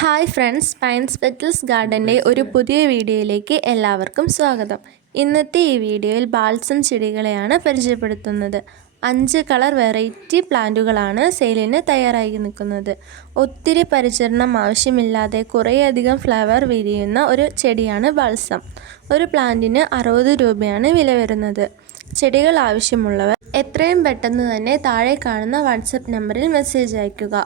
Hi friends, pines petals ഗാർഡൻ്റെ ഒരു പുതിയ വീഡിയോയിലേക്ക് എല്ലാവർക്കും സ്വാഗതം. ഇന്നത്തെ ഈ വീഡിയോയിൽ ബാൾസം ചെടികളെയാണ് പരിചയപ്പെടുത്തുന്നത്. 5 കളർ വെറൈറ്റി പ്ലാന്റുകളാണ് സെയിലിന് തയ്യാറായി നിൽക്കുന്നത്. ഒത്തിരി പരിചരണം ആവശ്യമില്ലാതെ കുറേയധികം ഫ്ലവർ വിരിയുന്ന ഒരു ചെടിയാണ് ബാൾസം. ഒരു പ്ലാന്റിന് 60 രൂപയാണ് വില വരുന്നത്. ചെടികൾ ആവശ്യമുള്ളവർ എത്രയും പെട്ടെന്ന് തന്നെ താഴെ കാണുന്ന വാട്സപ്പ് നമ്പറിൽ മെസ്സേജ് അയയ്ക്കുക.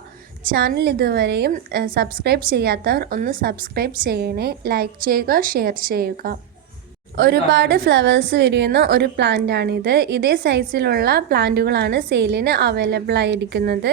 ചാനൽ ഇതുവരെയും സബ്സ്ക്രൈബ് ചെയ്യാത്തവർ ഒന്ന് സബ്സ്ക്രൈബ് ചെയ്യണേ, ലൈക്ക് ചെയ്യുക, ഷെയർ ചെയ്യുക. ഒരുപാട് ഫ്ലവേഴ്സ് വിരിയുന്ന ഒരു പ്ലാന്റാണിത്. ഇതേ സൈസിലുള്ള പ്ലാന്റുകളാണ് സെയിലിന് അവൈലബിൾ ആയിരിക്കുന്നത്.